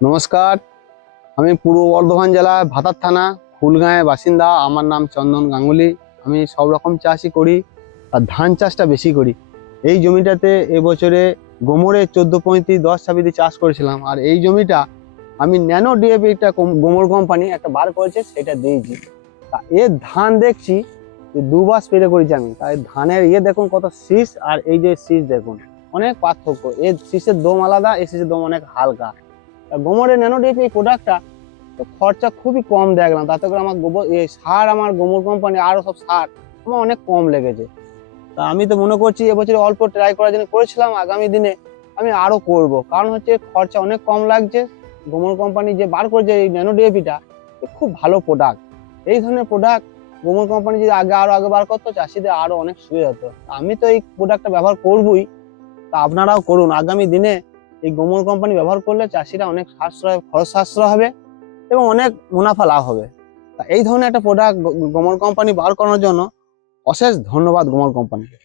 নমস্কার, আমি পূর্ব বর্ধমান জেলার ভাতার থানা ফুলগাঁয়ের বাসিন্দা। আমার নাম চন্দন গাঙ্গুলি। আমি সব রকম চাষই করি, আর ধান চাষটা বেশি করি। এই জমিটাতে এবছরে গোমরে 14-35-10 চাষ করেছিলাম, আর এই জমিটা আমি ন্যানো ডিএপি একটা গোমর কোম্পানি একটা বার করেছে, সেটা দিয়েছি। তা এর ধান দেখছি যে দুবার স্প্রে করেছি আমি। তাই ধানের দেখুন কত শীষ, আর এই যে শীষ দেখুন অনেক পার্থক্য। এর শীষের দম আলাদা, এই শীষের দম অনেক হালকা। গোমরের ন্যানো ডিএপি এই প্রোডাক্টটা তো খরচা খুবই কম দেখলাম, তাতে করে আমার গোবর এই সার, আমার গোমর কোম্পানি আরো সব সার আমার অনেক কম লেগেছে। তা আমি তো মনে করছি এবছর অল্প ট্রাই করার জন্য করেছিলাম, আগামী দিনে আমি আরো করব। কারণ হচ্ছে খরচা অনেক কম লাগছে। গোমর কোম্পানি যে বার করেছে এই ন্যানো ডিএপিটা, খুব ভালো প্রোডাক্ট। এই ধরনের প্রোডাক্ট গোমর কোম্পানি যদি আগে বার করতো, চাষিদের আরো অনেক সুবিধা হতো। আমি তো এই প্রোডাক্টটা ব্যবহার করবই, তা আপনারাও করুন। আগামী দিনে এই গোমর কোম্পানি ব্যবহার করলে চাষিরা অনেক সাশ্রয়, খরচ সাশ্রয় হবে এবং অনেক মুনাফা লাভ হবে। তা এই ধরনের একটা প্রোডাক্ট গোমর কোম্পানি বার করানোর জন্য অশেষ ধন্যবাদ গোমর কোম্পানিকে।